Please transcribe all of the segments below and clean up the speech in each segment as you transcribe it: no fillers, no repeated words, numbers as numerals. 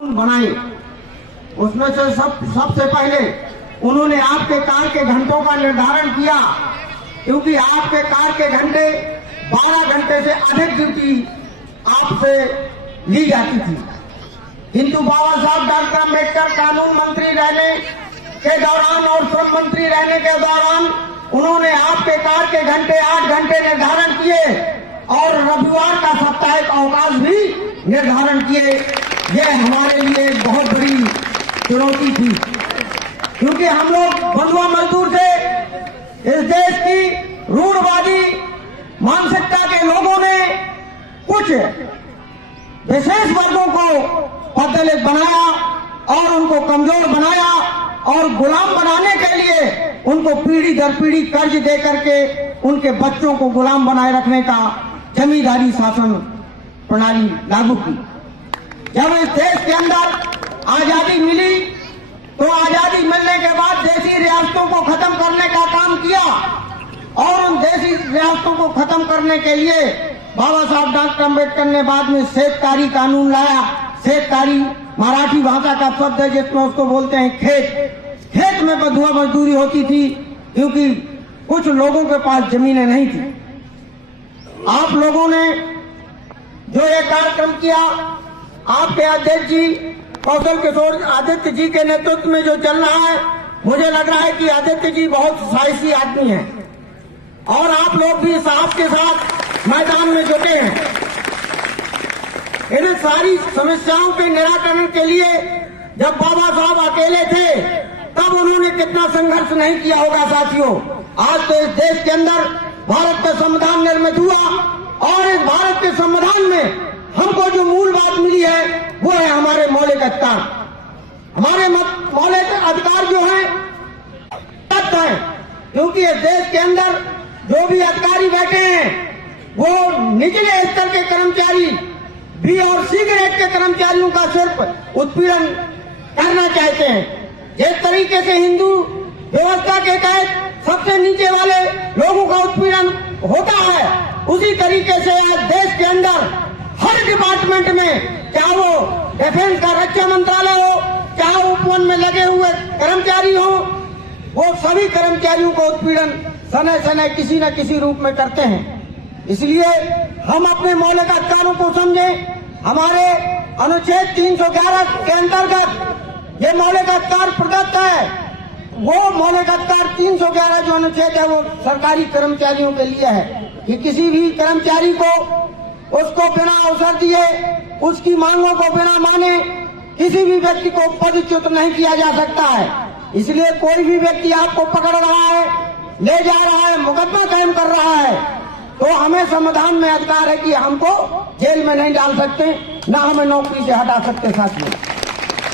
बनाई। उसमें से सबसे पहले उन्होंने आपके कार के घंटों का निर्धारण किया, क्योंकि आपके कार के घंटे 12 घंटे से अधिक ड्यूटी आपसे ली जाती थी। किंतु बाबा साहब डॉक्टर अम्बेडकर कानून मंत्री रहने के दौरान और श्रम मंत्री रहने के दौरान उन्होंने आपके कार के घंटे 8 घंटे निर्धारण किए और रविवार का साप्ताहिक अवकाश भी निर्धारण किए। यह हमारे लिए एक बहुत बड़ी चुनौती थी, क्योंकि हम लोग बंधुआ मजदूर थे। इस देश की रूढ़वादी मानसिकता के लोगों ने कुछ विशेष वर्गों को पददलित बनाया और उनको कमजोर बनाया और गुलाम बनाने के लिए उनको पीढ़ी दर पीढ़ी कर्ज दे करके उनके बच्चों को गुलाम बनाए रखने का जमींदारी शासन प्रणाली लागू की। जब इस देश के अंदर आजादी मिली तो आजादी मिलने के बाद देशी रियासतों को खत्म करने का काम किया और उन देशी रियासतों को खत्म करने के लिए बाबा साहब डॉक्टर अम्बेडकर ने बाद में शेतकारी कानून लाया। शेतकारी मराठी भाषा का शब्द है जिसमें उसको बोलते हैं खेत। खेत में बंधुआ मजदूरी होती थी, क्योंकि कुछ लोगों के पास जमीनें नहीं थी। आप लोगों ने जो ये कार्यक्रम किया, आपके अध्यक्ष जी कौशल किशोर आदित्य जी के नेतृत्व में जो चल रहा है, मुझे लग रहा है कि आदित्य जी बहुत साहसी आदमी हैं और आप लोग भी साहस के साथ मैदान में जुटे हैं। इन सारी समस्याओं के निराकरण के लिए जब बाबा साहब अकेले थे तब उन्होंने कितना संघर्ष नहीं किया होगा साथियों। आज तो इस देश के अंदर भारत का संविधान निर्मित हुआ और इस भारत के संविधान में हमको जो मूल बात मिली है वो है हमारे मौलिक अधिकार। हमारे मौलिक अधिकार जो है तथ्य है, क्योंकि इस देश के अंदर जो भी अधिकारी बैठे हैं वो निचले स्तर के कर्मचारी बी और सी ग्रेड के कर्मचारियों का सिर्फ उत्पीड़न करना चाहते हैं। जिस तरीके से हिंदू व्यवस्था के तहत सबसे नीचे वाले लोगों का उत्पीड़न होता है, उसी तरीके से देश के अंदर हर डिपार्टमेंट में, चाहे वो डिफेंस का रक्षा मंत्रालय हो, चाहे उपवन में लगे हुए कर्मचारी हो, वो सभी कर्मचारियों को उत्पीड़न समय समय किसी न किसी रूप में करते हैं। इसलिए हम अपने मौलिक अधिकारों को समझें। हमारे अनुच्छेद 311 के अंतर्गत ये मौलिक अधिकार प्रदत्त है। वो मौलिक अधिकार 311 जो अनुच्छेद है वो सरकारी कर्मचारियों के लिए है कि किसी भी कर्मचारी को उसको बिना अवसर दिए, उसकी मांगों को बिना माने किसी भी व्यक्ति को पदच्युत नहीं किया जा सकता है। इसलिए कोई भी व्यक्ति आपको पकड़ रहा है, ले जा रहा है, मुकदमा कायम कर रहा है, तो हमें संविधान में अधिकार है कि हमको जेल में नहीं डाल सकते, न हमें नौकरी से हटा सकते। साथियों,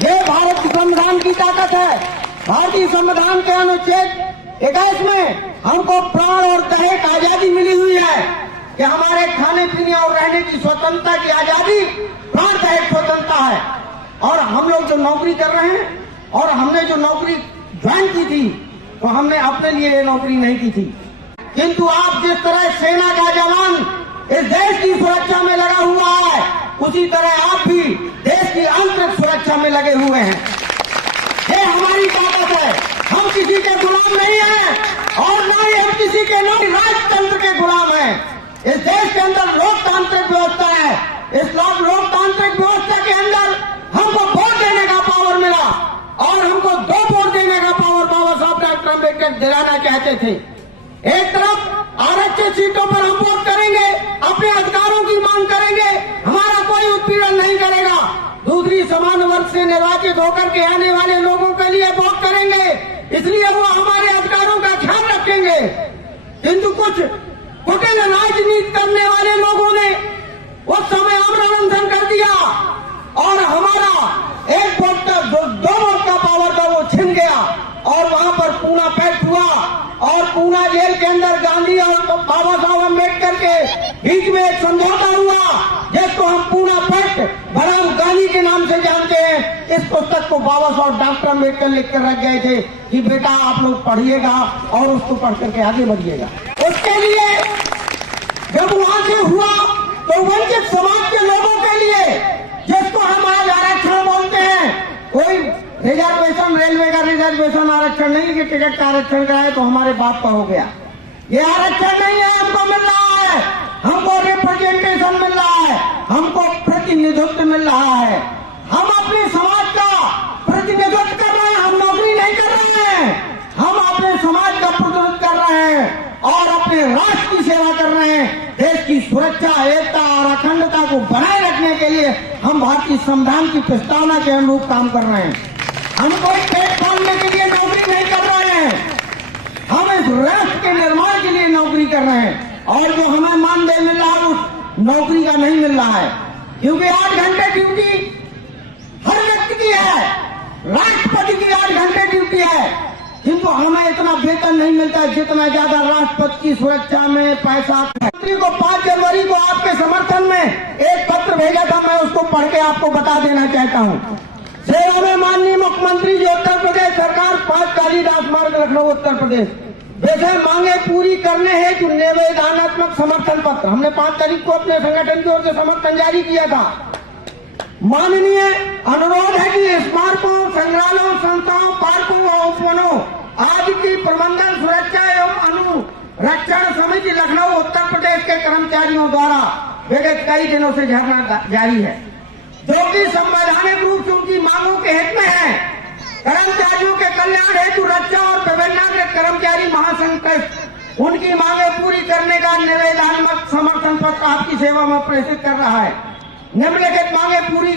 ये भारत के संविधान की ताकत है। भारतीय संविधान के अनुच्छेद 21 में हमको प्राण और दहेज आजादी मिली हुई है कि हमारे खाने पीने और रहने की स्वतंत्रता की आजादी प्राण दहेज स्वतंत्रता है। और हम लोग जो नौकरी कर रहे हैं और हमने जो नौकरी ज्वाइन की थी तो हमने अपने लिए ये नौकरी नहीं की थी, किंतु आप जिस तरह सेना का जवान इस देश की सुरक्षा में लगा हुआ है, उसी तरह आप भी देश की आंतरिक सुरक्षा में लगे हुए हैं। ये हमारी ताकत है। हम किसी के गुलाम नहीं हैं और न ही हम किसी के राजतंत्र के गुलाम हैं। इस देश के अंदर लोकतांत्रिक व्यवस्था है। इस लोकतांत्रिक व्यवस्था के अंदर हमको वोट देने का पावर मिला और हमको 2 वोट देने का पावर बाबा साहब डॉक्टर अम्बेडकर दिलाना चाहते थे। एक तरफ आरक्षित सीटों पर हम वोट करेंगे, अपने अधिकारों की मांग करेंगे, हमारा कोई उत्पीड़न नहीं करेगा। दूसरी समान वर्ग से निर्वाचित होकर के आने वाले लोगों के लिए वोट करेंगे, इसलिए वो हमारे अधिकारों का ख्याल रखेंगे। किंतु कुछ कुटिल राजनीति करने वाले लोगों ने उस समय आमरण अनशन कर दिया और हमारा 1 वोट का 2 वोट का पावर था वो छिन गया और वहां पर पूना पैक्ट हुआ और पूना जेल के अंदर गांधी और बाबा साहब अम्बेडकर के बीच में एक समझौता हुआ जिसको हम पूना पैक्ट बराम गांधी के नाम से जानते हैं। इस पुस्तक को बाबा साहब डॉक्टर अम्बेडकर लिख कर रख गए थे कि बेटा आप लोग पढ़िएगा और उसको पढ़ करके आगे बढ़िएगा। उसके लिए जब वहां से हुआ तो वंचित समाज के लोगों के लिए, जिसको हम आज आरक्षण बोलते हैं, रिजर्वेशन, रेलवे का रिजर्वेशन आरक्षण नहीं कि टिकट का आरक्षण कराए तो हमारे बात का हो गया। ये आरक्षण नहीं है, हमको मिल रहा है, हमको रिप्रेजेंटेशन मिल रहा है, हमको प्रतिनिधित्व मिल रहा है। हम अपने समाज का प्रतिनिधित्व कर रहे हैं, हम नौकरी नहीं कर रहे हैं, हम अपने समाज का प्रतिनिधित्व कर रहे हैं और अपने राष्ट्र की सेवा कर रहे हैं। देश की सुरक्षा, एकता और अखंडता को बनाए रखने के लिए हम भारतीय संविधान की प्रस्तावना के अनुरूप काम कर रहे हैं। हम कोई पेट पालने के लिए नौकरी नहीं कर रहे हैं, हम इस राष्ट्र के निर्माण के लिए नौकरी कर रहे हैं। और जो हमें मानदेय मिल रहा है उस नौकरी का नहीं मिल रहा है, क्योंकि 8 घंटे ड्यूटी हर व्यक्ति की है, राष्ट्रपति की 8 घंटे ड्यूटी है, किंतु हमें इतना वेतन नहीं मिलता जितना ज्यादा राष्ट्रपति की सुरक्षा में पैसा। मंत्री को 5 जनवरी को आपके समर्थन में एक पत्र भेजा था, मैं उसको पढ़ के आपको बता देना चाहता हूँ। सेवा में माननीय मुख्यमंत्री जी उत्तर प्रदेश सरकार 5 कालीदास मार्ग लखनऊ उत्तर प्रदेश वैसे मांगे पूरी करने हेतु निवेदनात्मक समर्थन पत्र हमने 5 तारीख को अपने संगठन की ओर से समर्थन जारी किया था। माननीय अनुरोध है कि स्मारकों, संग्रहालयों, संस्थाओं, पार्कों और उपवनों आदि की प्रबंधन, सुरक्षा एवं अनुरक्षण समिति लखनऊ उत्तर प्रदेश के कर्मचारियों द्वारा विगत कई दिनों से धरना जारी है, जो कि संवैधानिक रूप से उनकी मांगों के हित में है। कर्मचारियों के कल्याण हेतु रक्षा और विभिन्न कर्मचारी महासंघ उनकी मांगे पूरी करने का निवेदनात्मक समर्थन पत्र आपकी सेवा में प्रेषित कर रहा है। निम्नलिखित मांगे पूरी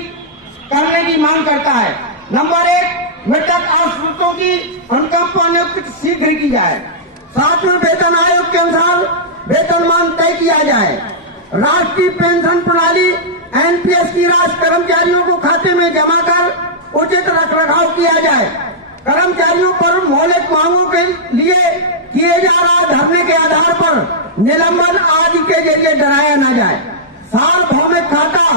करने की मांग करता है। नंबर 1, मृतक आश्रितों की अनुकंपा नियुक्ति शीघ्र की जाए। 7वें वेतन आयोग के अनुसार वेतनमान तय किया जाए। राष्ट्रीय पेंशन प्रणाली एनपीएस की राशि कर्मचारियों को खाते में जमा कर उचित रखरखाव किया जाए। कर्मचारियों पर मौलिक मांगों के लिए किए जा रहा धरने के आधार पर निलंबन आदि के जरिए डराया न जाए। सार्वभौमिक खाता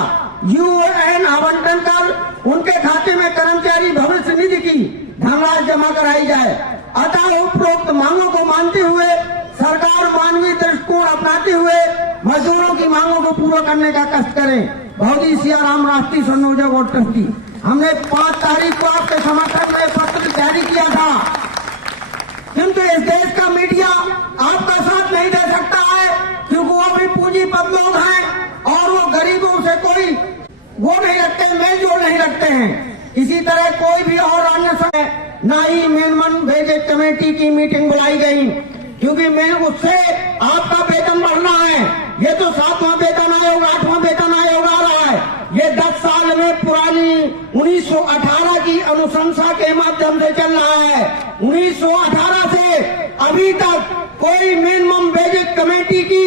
यूएएन आवंटन कर उनके खाते में कर्मचारी भविष्य निधि की धनराशि जमा कराई जाए। अतः उपरोक्त मांगों को मानते हुए सरकार मानवीय दृष्टिकोण अपनाते हुए मजदूरों की मांगों को पूरा करने का कष्ट करें। भौजी सियाराम, राष्ट्रीय संयोजक और ट्रस्टी। हमने 5 तारीख को आपके समर्थन में पत्र जारी किया था, किंतु इस देश का मीडिया आपका साथ नहीं दे सकता है, क्योंकि वो भी पूंजीपत लोग हैं और वो गरीबों से कोई वो नहीं रखते, मेलजोल नहीं रखते हैं। इसी तरह कोई भी और अन्य समय न ही मेनमन भेजे कमेटी की मीटिंग बुलाई गई, क्योंकि मैं उससे आपका वेतन बढ़ रहा है। ये तो 7वां वेतन आयोग, 8वां वेतन आयोग आ रहा है। ये 10 साल में पुरानी 1918 की अनुशंसा के माध्यम से चल रहा है। 1918 से अभी तक कोई मिनिमम वेजेज कमेटी की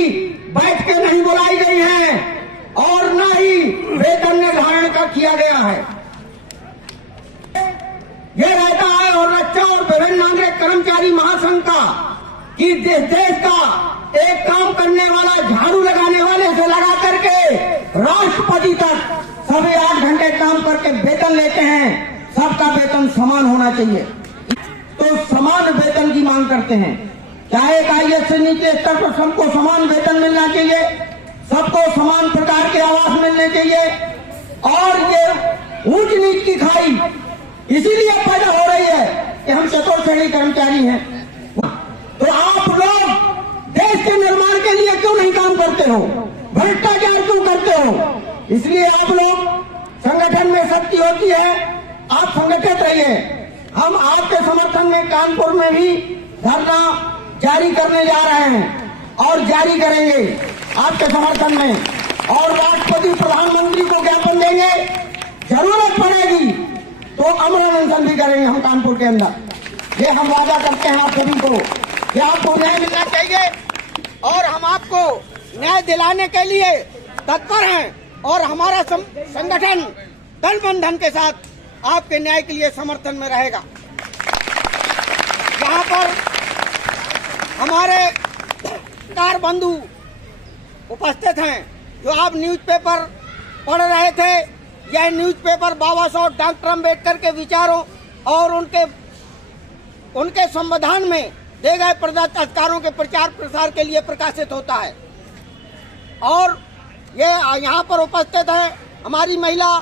बैठकें नहीं बुलाई गई हैं और न ही वेतन निर्धारण का किया गया है। ये रहता है और रक्षा और विभिन्न नागरिक कर्मचारी महासंघ का कि देश का एक काम करने वाला, झाड़ू लगाने वाले से लगा करके राष्ट्रपति तक सभी 8 घंटे काम करके वेतन लेते हैं। सबका वेतन समान होना चाहिए, तो समान वेतन की मांग करते हैं। चाहे आईएएस से नीचे स्तर पर सबको समान वेतन मिलना चाहिए, सबको समान प्रकार के आवास मिलने चाहिए। और ये ऊंच नीच की खाई इसीलिए पैदा हो रही है कि हम चतुर श्रेणी कर्मचारी हैं। तो आप लोग देश के निर्माण के लिए क्यों नहीं काम करते हो? भ्रष्टाचार क्यों करते हो? इसलिए आप लोग संगठन में शक्ति होती है, आप संगठित रहिए। हम आपके समर्थन में कानपुर में भी धरना जारी करने जा रहे हैं और जारी करेंगे आपके समर्थन में, और राष्ट्रपति प्रधानमंत्री को ज्ञापन देंगे। जरूरत पड़ेगी तो अमर अनशन भी करेंगे हम कानपुर के अंदर। ये हम वादा करते हैं आप सभी को कि आपको न्याय मिलना चाहिए और हम आपको न्याय दिलाने के लिए तत्पर हैं और हमारा संगठन तन मन धन के साथ आपके न्याय के लिए समर्थन में रहेगा। यहाँ पर हमारे पत्रकार बंधु उपस्थित हैं जो आप न्यूज़पेपर पढ़ रहे थे। यह न्यूज़पेपर बाबा साहब डॉक्टर अम्बेडकर के विचारों और उनके संविधान में दिए गए प्रदत्त अधिकारों के प्रचार प्रसार के लिए प्रकाशित होता है। और ये यहाँ पर उपस्थित है हमारी महिला,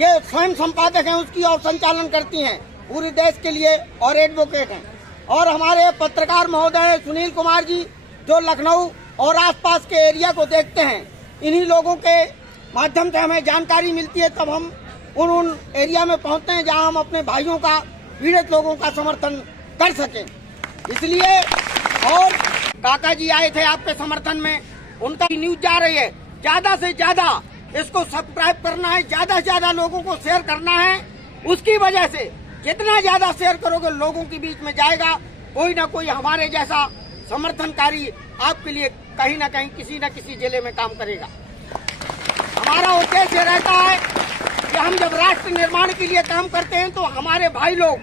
ये स्वयं संपादक हैं उसकी और संचालन करती हैं। पूरे देश के लिए और एडवोकेट हैं। और हमारे पत्रकार महोदय सुनील कुमार जी जो लखनऊ और आसपास के एरिया को देखते हैं, इन्हीं लोगों के माध्यम से हमें जानकारी मिलती है, तब हम उन एरिया में पहुंचते हैं जहां हम अपने भाइयों का, पीड़ित लोगों का समर्थन कर सकें। इसलिए और काका जी आए थे आपके समर्थन में, उनका न्यूज जा रही है, ज्यादा से ज्यादा इसको सब्सक्राइब करना है, ज्यादा से ज्यादा लोगों को शेयर करना है। उसकी वजह से जितना ज्यादा शेयर करोगे लोगों के बीच में जाएगा, कोई ना कोई हमारे जैसा समर्थनकारी आपके लिए कहीं ना कहीं किसी न किसी जिले में काम करेगा। हमारा उद्देश्य रहता है कि हम जब राष्ट्र निर्माण के लिए काम करते हैं तो हमारे भाई लोग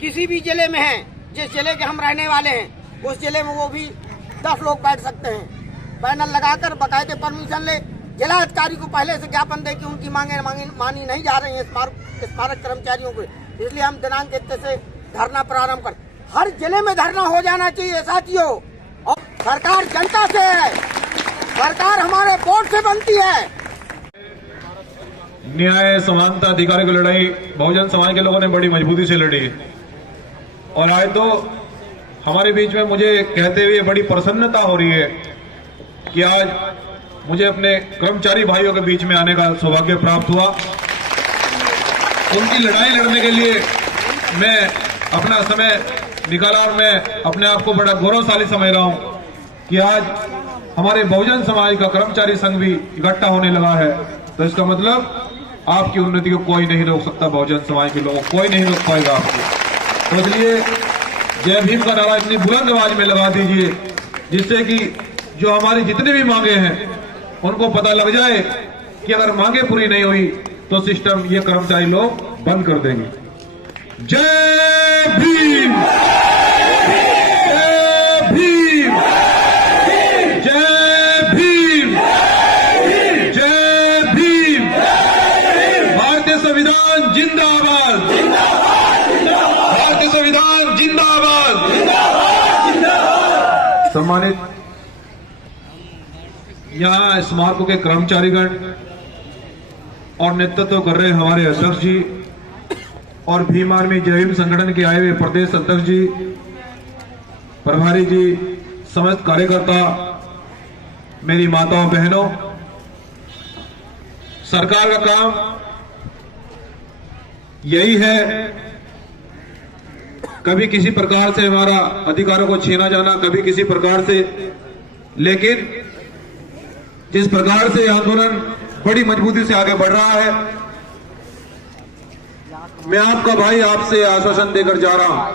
किसी भी जिले में हैं, जिस जिले के हम रहने वाले हैं उस जिले में वो भी 10 लोग बैठ सकते हैं। पैनल लगाकर बाकायदे परमिशन ले, जिला अधिकारी को पहले से ज्ञापन दे कि उनकी मांगे मानी नहीं जा रही है स्मारक कर्मचारियों को। इसलिए हम दिनांक 21 से धरना प्रारंभ कर, हर जिले में धरना हो जाना चाहिए साथियों। और सरकार जनता से है, सरकार हमारे वोट से बनती है। न्याय समानता अधिकार की लड़ाई बहुजन समाज के लोगों ने बड़ी मजबूती से लड़ी और आज तो हमारे बीच में मुझे कहते हुए बड़ी प्रसन्नता हो रही है कि आज मुझे अपने कर्मचारी भाइयों के बीच में आने का सौभाग्य प्राप्त हुआ। उनकी लड़ाई लड़ने के लिए मैं अपना समय निकाला और मैं अपने आप को बड़ा गौरवशाली समझ रहा हूं कि आज हमारे बहुजन समाज का कर्मचारी संघ भी इकट्ठा होने लगा है। तो इसका मतलब आपकी उन्नति को कोई नहीं रोक सकता, बहुजन समाज के लोगों कोई नहीं रोक पाएगा आपको। तो इसलिए जय भीम का नारा इतनी बुलंद आवाज में लगा दीजिए जिससे कि जो हमारी जितनी भी मांगे हैं उनको पता लग जाए कि अगर मांगे पूरी नहीं हुई तो सिस्टम ये कर्मचारी लोग बंद कर देंगे। जय भीम, जय भीम, जय भीम, जय भीम। भारतीय संविधान जिंदाबाद, भारतीय संविधान जिंदाबाद। सम्मानित यहाँ स्मारकों के कर्मचारीगण और नेतृत्व कर रहे हमारे अध्यक्ष जी और भीम आर्मी जय भीम संगठन के आए हुए प्रदेश अध्यक्ष जी, प्रभारी जी, समस्त कार्यकर्ता, मेरी माताओं बहनों, सरकार का काम यही है कभी किसी प्रकार से हमारा अधिकारों को छीना जाना, कभी किसी प्रकार से, लेकिन जिस प्रकार से आंदोलन बड़ी मजबूती से आगे बढ़ रहा है, मैं आपका भाई आपसे आश्वासन देकर जा रहा हूं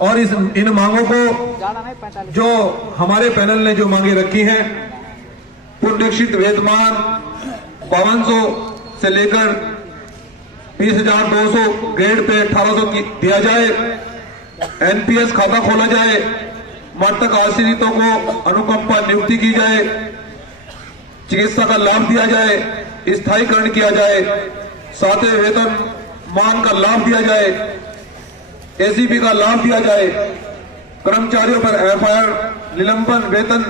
और इन मांगों को जो हमारे पैनल ने जो मांगे रखी हैं, पुनरीक्षित वेतमान 5200 से लेकर 20,200, ग्रेड पे 1800 दिया जाए, एनपीएस खाता खोला जाए, मृतक आश्रितों को अनुकंपा नियुक्ति की जाए, चिकित्सा का लाभ दिया जाए, स्थायीकरण किया जाए, 7वें वेतन मान का लाभ दिया जाए, एसीपी का लाभ दिया जाए, कर्मचारियों पर एफआईआर, निलंबन, वेतन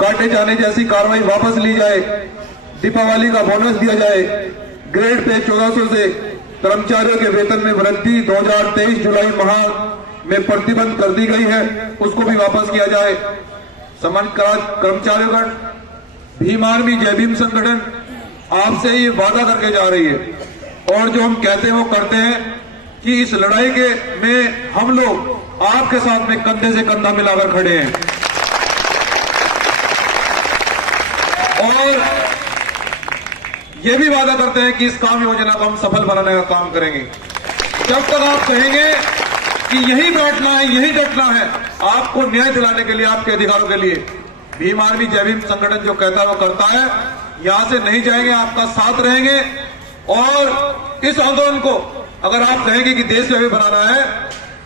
काटे जाने जैसी कार्रवाई वापस ली जाए, दीपावली का बोनस दिया जाए, ग्रेड पे 1400 से कर्मचारियों के वेतन में वृद्धि 2023 जुलाई माह में प्रतिबंध कर दी गई है, उसको भी वापस किया जाए। सम्मानित कर्मचारियों, भीम आर्मी जय भीम संगठन आपसे ये वादा करके जा रही है और जो हम कहते हैं वो करते हैं कि इस लड़ाई के में हम लोग आपके साथ में कंधे से कंधा मिलाकर खड़े हैं और ये भी वादा करते हैं कि इस काम योजना को हम सफल बनाने का काम करेंगे। जब तक आप कहेंगे कि यही बैठना है, यही डटना है, आपको न्याय दिलाने के लिए, आपके अधिकारों के लिए, भीम आर्मी जय भीम संगठन जो कहता है वो करता है। यहां से नहीं जाएंगे, आपका साथ रहेंगे और इस आंदोलन को अगर आप कहेंगे कि देशव्यापी बनाना है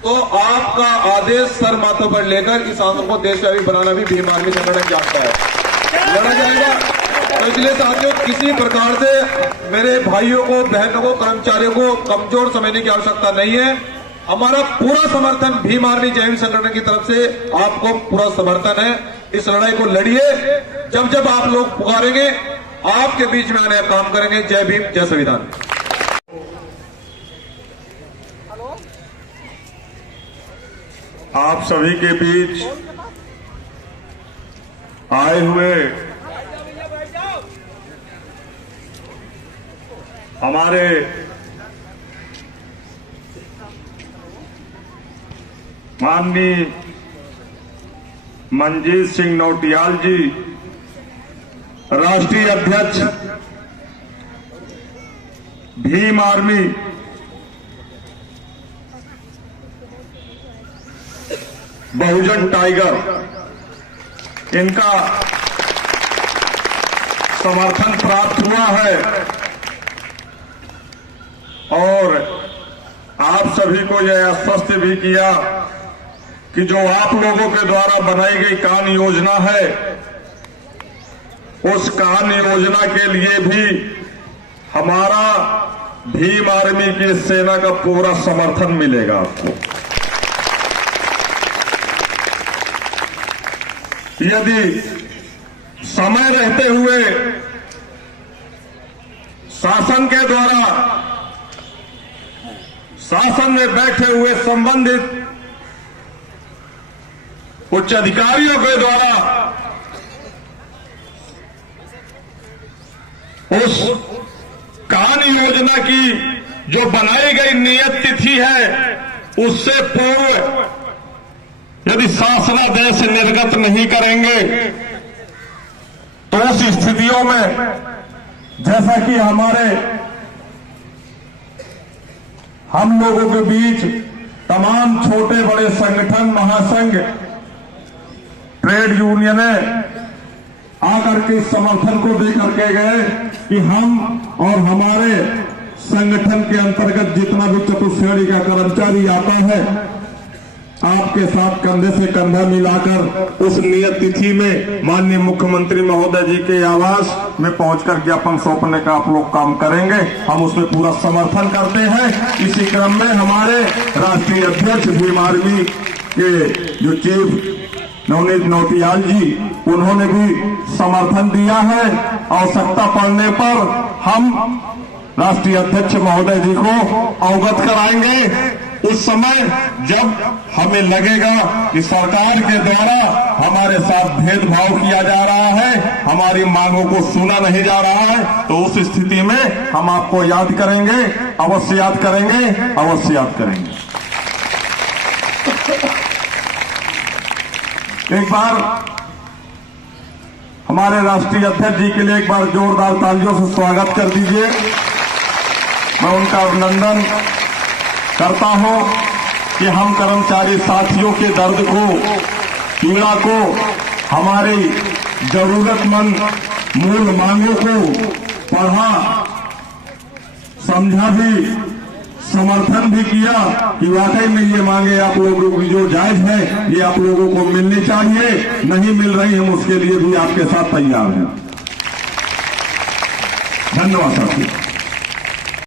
तो आपका आदेश सर माथों पर लेकर इस आंदोलन को देशव्यापी बनाना भी भीम आर्मी संगठन जानता है, लड़ा जाएगा। तो इसलिए साथियों, किसी प्रकार से मेरे भाइयों को, बहनों को, कर्मचारियों को कमजोर समझने की आवश्यकता नहीं है। हमारा पूरा समर्थन भीम आर्मी जय भीम संगठन की तरफ से आपको पूरा समर्थन है। इस लड़ाई को लड़िए, जब जब आप लोग पुकारेंगे आपके बीच में आने का काम करेंगे। जय भीम, जय संविधान। आप सभी के बीच आए हुए हमारे माननीय मंजीत सिंह नौटियाल जी, राष्ट्रीय अध्यक्ष भीम आर्मी, बहुजन टाइगर, इनका समर्थन प्राप्त हुआ है और आप सभी को यह आश्वस्त भी किया कि जो आप लोगों के द्वारा बनाई गई कान योजना है, उस कान योजना के लिए भी हमारा भीम आर्मी की सेना का पूरा समर्थन मिलेगा आपको। यदि समय रहते हुए शासन के द्वारा, शासन में बैठे हुए संबंधित उच्च अधिकारियों के द्वारा उस कान योजना की जो बनाई गई नियत तिथि है, उससे पूर्व यदि शासनादेश निर्गत नहीं करेंगे तो उस स्थितियों में, जैसा कि हम लोगों के बीच तमाम छोटे बड़े संगठन, महासंघ, ट्रेड यूनियनें आकर के इस समर्थन को दे करके गए कि हम और हमारे संगठन के अंतर्गत जितना भी चतुश्रेणी का कर्मचारी आता है, आपके साथ कंधे से कंधा मिलाकर उस नियत तिथि में माननीय मुख्यमंत्री महोदय जी के आवास में पहुंचकर ज्ञापन सौंपने का आप लोग काम करेंगे। हम उसमें पूरा समर्थन करते हैं। इसी क्रम में हमारे राष्ट्रीय अध्यक्ष भीम आर्मी के जो चीफ नवनीत नौटियाल जी, उन्होंने भी समर्थन दिया है। आवश्यकता पड़ने पर हम राष्ट्रीय अध्यक्ष महोदय जी को अवगत कराएंगे उस समय जब हमें लगेगा कि सरकार के द्वारा हमारे साथ भेदभाव किया जा रहा है, हमारी मांगों को सुना नहीं जा रहा है, तो उस स्थिति में हम आपको याद करेंगे, अवश्य याद करेंगे, अवश्य याद करेंगे। एक बार हमारे राष्ट्रीय अध्यक्ष जी के लिए एक बार जोरदार तालियों से स्वागत कर दीजिए। मैं उनका अभिनंदन करता हूं कि हम कर्मचारी साथियों के दर्द को, पीड़ा को, हमारी जरूरतमंद मूल मांगों को पढ़ा, समझा भी, समर्थन भी किया कि वाकई में ये मांगे आप लोगों की जो जायज है, ये आप लोगों को मिलनी चाहिए। नहीं मिल रही, हम उसके लिए भी आपके साथ तैयार हैं। धन्यवाद साथियों।